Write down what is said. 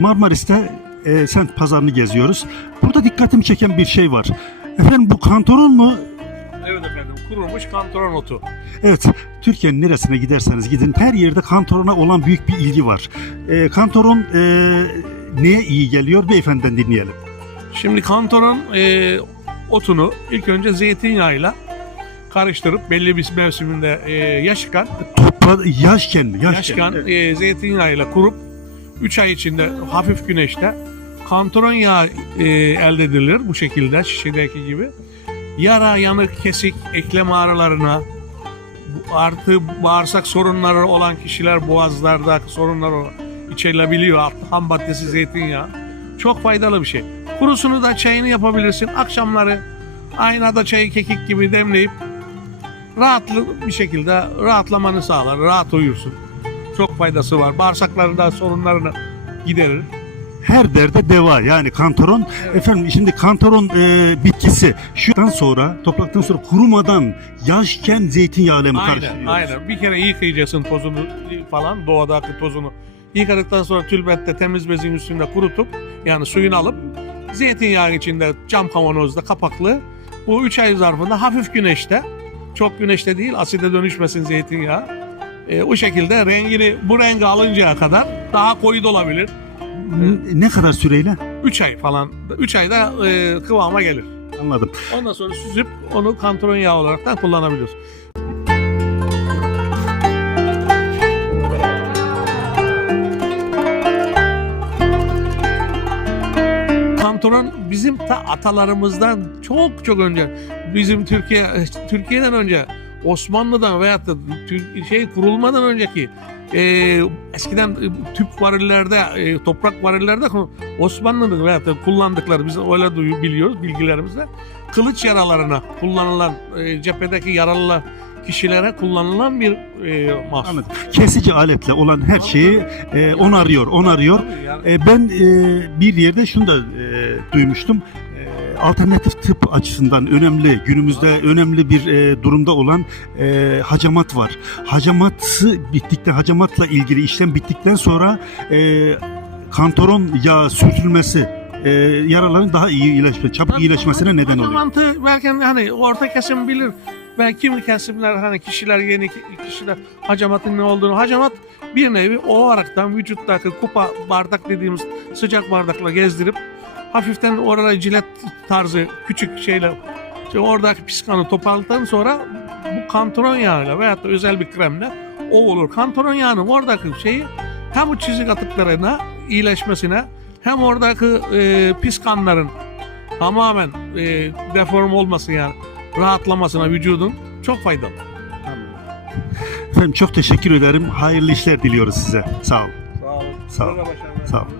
Marmaris'te e, sent pazarını geziyoruz. Burada dikkatimi çeken bir şey var. Efendim bu kantoron mu? Evet efendim kurulmuş kantoron otu. Evet Türkiye'nin neresine giderseniz gidin her yerde kantorona olan büyük bir ilgi var. E, kantoron e, neye iyi geliyor beyefendiden dinleyelim. Şimdi kantaron e, otunu ilk önce zeytinyağıyla karıştırıp belli bir mevsiminde e, Topla, yaşken mi? Yaşken. yaşkan Evet. e, zeytinyağıyla kurup 3 ay içinde hafif güneşte kantaron yağı e, elde edilir bu şekilde şişedeki gibi. Yara, yanık, kesik, eklem ağrılarına, artı bağırsak sorunları olan kişiler boğazlarda sorunlar. Alt- Ham maddesi zeytinyağı. Çok faydalı bir şey. Kurusunu da çayını yapabilirsin. Akşamları aynada çayı kekik gibi demleyip rahatlı bir şekilde rahatlamanı sağlar. Rahat uyursun. Çok faydası var. Bağırsaklarında sorunlarını giderir. Her derde deva yani kantoron. Efendim şimdi kantoron e, bitkisi şuradan sonra topraktan sonra kurumadan yaşken zeytinyağıyla mı Aynen, karıştırıyoruz? aynen. Bir kere yıkayacaksın tozunu falan, doğadaki tozunu. Yıkadıktan sonra tülbentte temiz bezin üstünde kurutup, yani suyunu alıp, zeytinyağı içinde cam kavanozda kapaklı, bu 3 ay zarfında hafif güneşte, çok güneşte değil, aside dönüşmesin zeytinyağı. E, o şekilde rengini, bu rengi alıncaya kadar daha koyu da olabilir. Ne kadar süreyle? 3 ay falan, 3 ayda e, kıvama gelir. Anladım. Ondan sonra süzüp onu kantaron yağı olarak da kullanabiliyoruz. Kantaron bizim ta atalarımızdan çok çok önce bizim Türkiye Türkiye'den önce Osmanlı'dan veyahut da şey kurulmadan önceki e, eskiden e, tüp varillerde e, toprak varillerde Osmanlı'nın veyahut da kullandıkları biz öyle duyu- biliyoruz bilgilerimizde kılıç yaralarına kullanılan e, cephedeki yaralı kişilere kullanılan bir e, mahsus. Anladım. Kesici aletle olan her şeyi e, onarıyor, onarıyor. E, ben e, bir yerde şunu da e, duymuştum. E, alternatif tıp açısından önemli, günümüzde önemli bir e, durumda olan e, hacamat var. Hacamatı bittikten, hacamatla ilgili işlem bittikten sonra e, kantoron yağı sürtülmesi e, yaraların daha iyi iyileşme, çabuk iyileşmesine neden oluyor. Mantı belki hani orta kesim bilir. Belki kimi kesimler hani kişiler yeni ki- kişiler hacamatın ne olduğunu. Hacamat bir nevi o olaraktan vücuttaki kupa bardak dediğimiz sıcak bardakla gezdirip hafiften orada cilet tarzı küçük şeyle işte oradaki pis kanı toparladıktan sonra bu kantaron yağıyla veyahut da özel bir kremle o olur. Kantaron yağının oradaki şeyi hem bu çizik atıklarına iyileşmesine hem oradaki e, pis kanların tamamen e, deform olması yani rahatlamasına vücudun çok faydalı. Efendim çok teşekkür ederim. Hayırlı işler diliyoruz size. Sağ olun. Sağ olun. Sağ olun. Sağ olun.